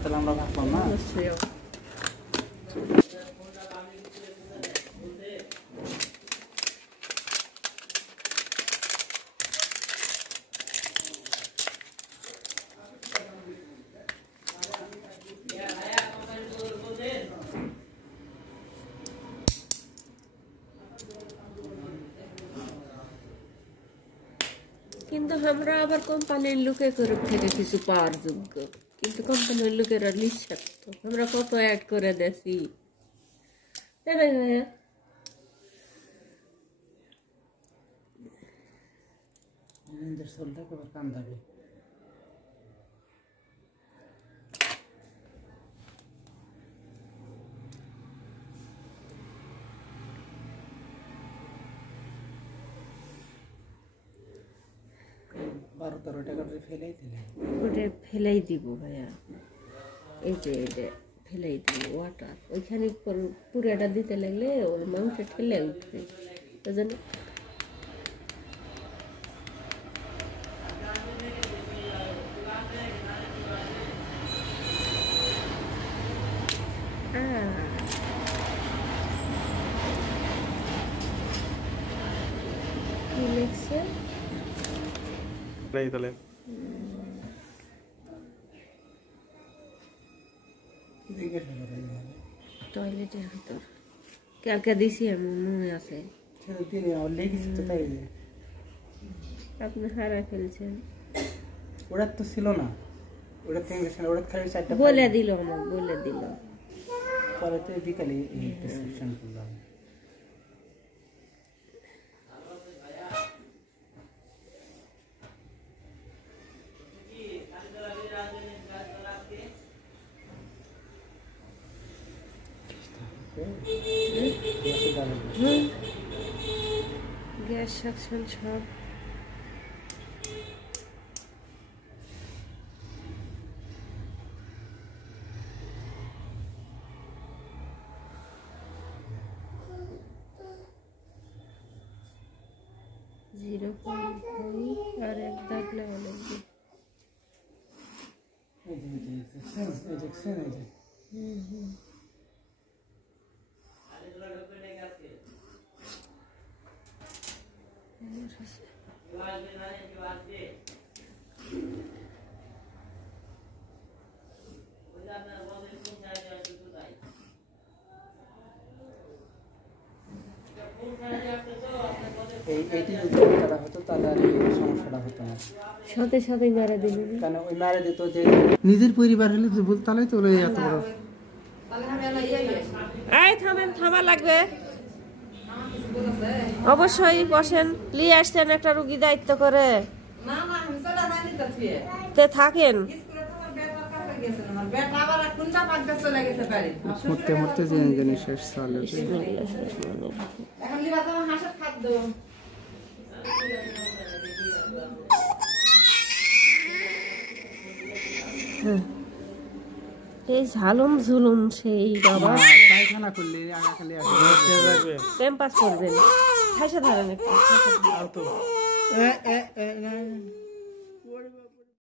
তাহলে আমরা ভাবলাম না কিন্তু আমরা আবার কোম্পানির লোকের তরফ থেকে কিছু পাওয়ার যোগ্য, কিন্তু কোম্পানির লোকেরা নিঃস্বার্থ। আমরা কত অ্যাড করে দিয়েছি, তাই না ভাইয়া? কান্দাবে ফেলাই দিব ভাইয়া, এই যে ফেলাই দিব ওয়াটার। ওইখানে পুরাটা দিতে লাগলে ওর মাংস ঠেলে উঠবে, ওই জন্য কি লিখছে তাহলে টয়লেটের ভিতর কালকে দিছি আমি, মনে আছে আপনি হারাই ফেলছেন। ওটা তো ছিল না, ওটা ওটা খালি 4টা বলে দিল, আমার বলে দিল, পরে তো বিকালে এই প্রেসক্রিপশন করলাম। গ্যাস সাকশন সব আর এক দাগ লাগা লাগবে। এইটি যদি করা হতো তাহলে আর এই সমস্যাটা হতো না। সাথে সাথে মারা দিল, কেন ওই মারা দিত যে নিজের পরিবার হলে তাহলে তো এত বড়। এই থামেন, থামা লাগবে অবশ্যই। বসেন, নিয়ে আসছেন একটা রুগী দায়িত্ব করে, তে থাকেন মরতে মরতে জেনে শেষ চলে। এই ঝালুম ঝুলুম সেই বাবা পায়খানা করলে আগা খালি আসবে, টেম্পাস করবেন, খাইসা ধরেন একটু।